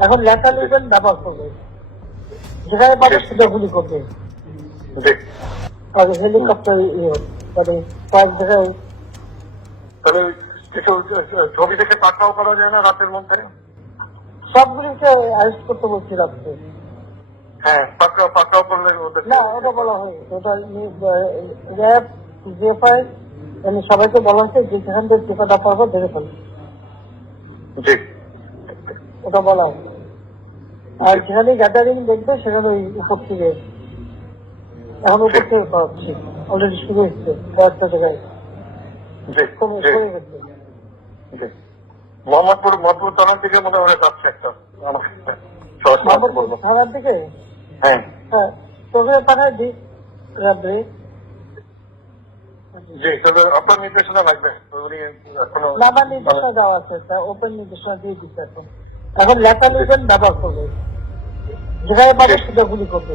এখন লেখা লিখবেন ব্যবহার করবে। যেখানে পাবে গুলি করবে। আর হেলিকপ্টার ইয়ে মানে কয়েক জায়গায় কিছু ছবি পাঠাও করা যায় না রাতের মধ্যে? সবগুলিকে অ্যারেস্ট করতে বলছি রাত্রে। হ্যাঁ পাকড়াও পাকড়াও করলে না ওটা বলা হয়নি ওটা র্যাব জিএফআই মানে সবাইকে বলা হয়েছে যে যেখান থেকে টিকাটা পারব ধরে ফেলবে জি। ওটা বলা হয়। আর যেখানে গ্যাদারিং দেখবে সেখানে ওই উপর থেকে এখন উপর থেকে পাচ্ছি অলরেডি শুরু হচ্ছে কয়েকটা জায়গায়। মোহাম্মদপুর থানার দিকে যাচ্ছে একটা। থানার দিকে? হ্যাঁ। হ্যাঁ তোকে পাঠাই দিই রাত্রে। জি তবে আপনার নির্দেশনা লাগবে। নির্দেশনা দেওয়া আছে ওপেন নির্দেশনা দিয়ে দিচ্ছে এখন। এখন লেখা ব্যবহার করবে। যেখানে পাবে সেটা গুলি করবে।